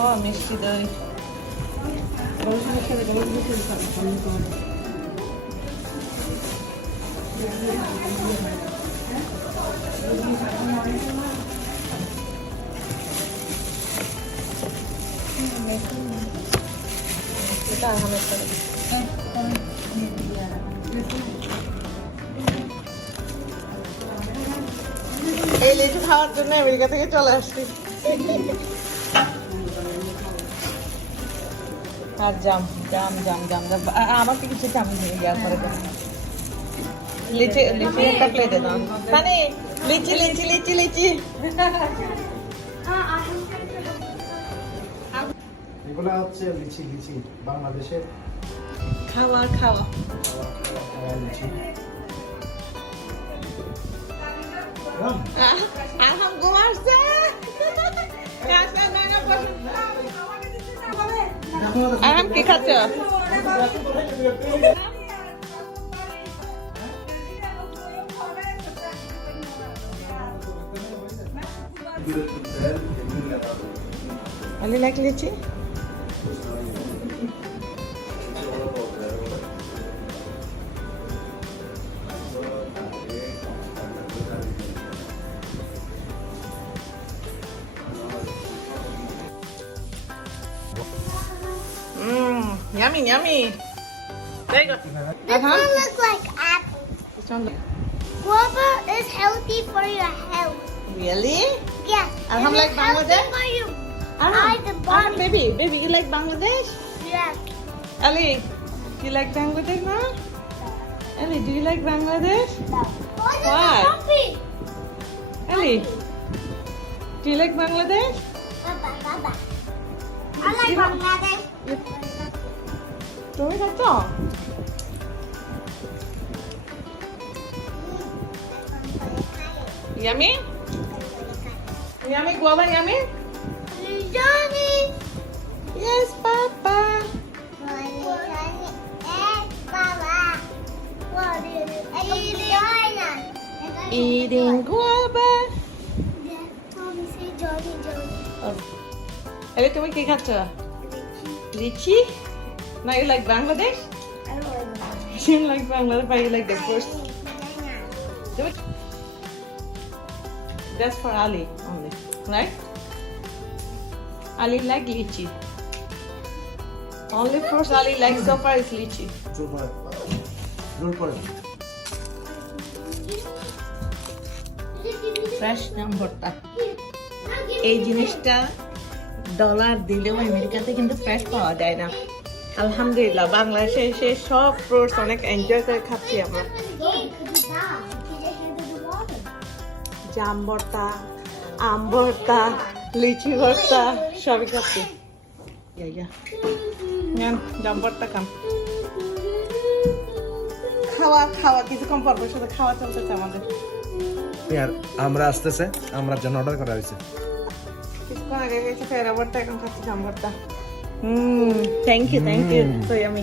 ও মিষ্টি আহমেদ করে। এই লিচু খাওয়ার জন্য আমেরিকা থেকে চলে আসছি। আর জাম জাম জাম জাম জাম। আমাকে কিছু জাম দিয়ে গিয়ে পরে লিচি লিচি একটা প্লেটে দাও। মানে লিচি লিচি লিচি লিচি। এগুলা হচ্ছে লিচি লিচি বাংলাদেশের খাওয়া খাওয়া। খাওয়া লিচি। আরাম কি খাচ্ছ Ali like lychee? Yummy, yummy. Very good. This Uh-huh. one looks like apple. This one look- Guava is healthy for your health. Really? Yes. And it like Bangladesh? for you. I, the body. baby, baby, you like Bangladesh? Yes. Ali, you like Bangladesh now? Ali, do you like Bangladesh? This Why? Ali, do you like Bangladesh? Baba, baba. I like Bangladesh. তুমি খাচ্ছ yummy yummy guava yummy Johnny. Yes, Papa. Johnny, Johnny. Egg, Baba. What is it? Egg Eating guava. Yes, Mommy say Johnny, Johnny. এলে তুমি কি খাচ্ছ লিচি না you like Bangladesh I like You like Bangladesh, but you like the first. Do it. That's for Ali only, right? Ali like lychee. Only fruits Ali likes so far is lychee. জোর করে fresh নাম ভর্তা এই জিনিসটা dollar দিলেও আমেরিকাতে কিন্তু fresh পাওয়া যায় না আলহামদুলিল্লাহ বাংলাদেশে এসে সব ফ্রুটস অনেক এনজয় করে খাচ্ছি আমরা। জাম ভর্তা আম ভর্তা লিচি ভর্তা সবই খাচ্ছি। জাম ভর্তা খান। খাওয়া খাওয়া কিছুক্ষণ পর পর শুধু খাওয়া চলতেছে আমাদের। আর আমরা আসতেছে আমরা জন্য অর্ডার করা হয়েছে। কিছুক্ষণ আগে গেছি ফেরা ভর্তা এখন খাচ্ছি জাম ভর্তা। হুম থ্যাংক ইউ থ্যাংক ইউ। তো আমি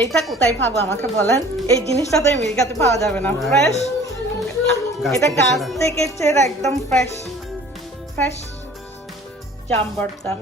এইটা কোথায় পাবো আমাকে বলেন? এই জিনিসটা তো আমেরিকাতে পাওয়া যাবে না। ফ্রেশ এটা গাছ। থেকে চেরা একদম ফ্রেশ ফ্রেশ জাম ভর্তা.